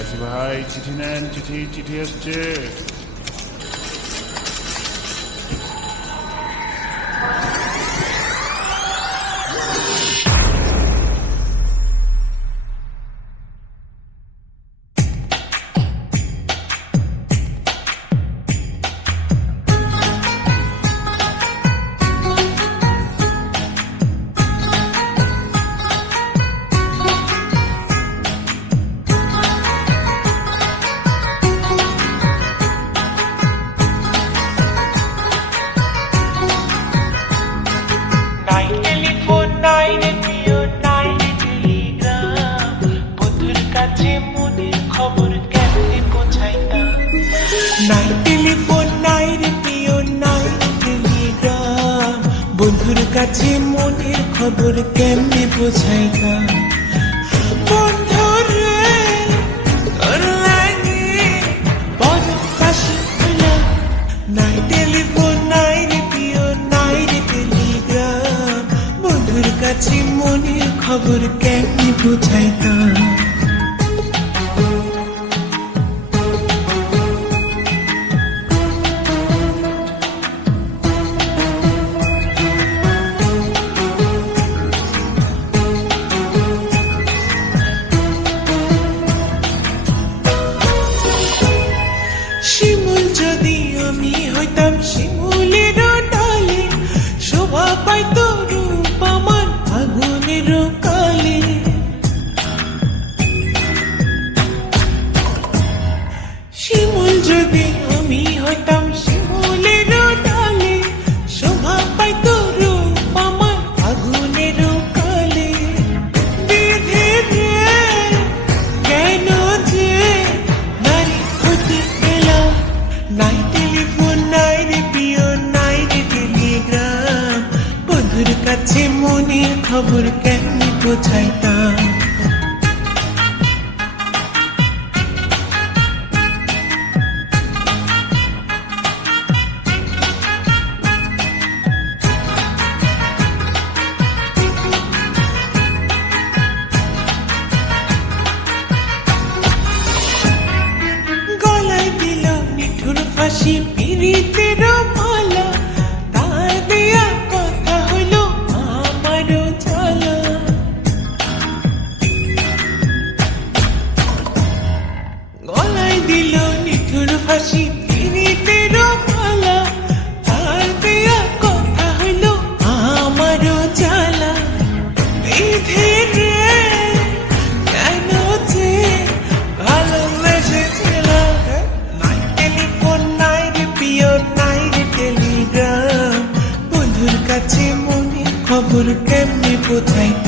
আছি ভাই, চিঠি নেন, চিঠি চিঠি আসছে। নাই টেলিফোন নাই রেডিও নাই টেলিগ্রাম, বন্ধুর কাছে মনের খবর কেমনে বোঝাইতাম। বন্ধুরে তোর লাগে বড় ফাঁসি হলাম। নাই টেলিফোন নাই রেডিও নাই টেলিগ্রাম, বন্ধুর কাছে মনের খবর কেমনে বোঝাইতাম। শিমুল যদি আমি হইতাম শিমুলের ডালে, শোভা পাইত রূপ আমার আগুনের কালে। শিমুল যদি আমি হইতাম শিমুলের ডালে, শোভা পাইত রূপ আমার আগুনের কালে। বিধি রে কেন যে নারী হতে গেলাম। নাই টেলিফোন নাই রেডিও নাই টেলিগ্রাম, বন্ধুর কাছে মনের খবর কেমনে বোঝাইতাম। গলায় দিল নিঠুর ফাঁসি পিরিতের মালা, তার দেয়া কথা হলো আমারও জ্বালা। গলায় দিল নিঠুর ফাঁসি পিরিতের মালা, তার দেয়া কথা হলো আমারও জ্বালা। বিধি রে কেন যে ভালোবেসেছিলাম। নাই টেলিফোন নাই রেডিও নাই টেলিগ্রাম, বন্ধুর কাছে মনের খবর কেমনে বোঝাইতাম।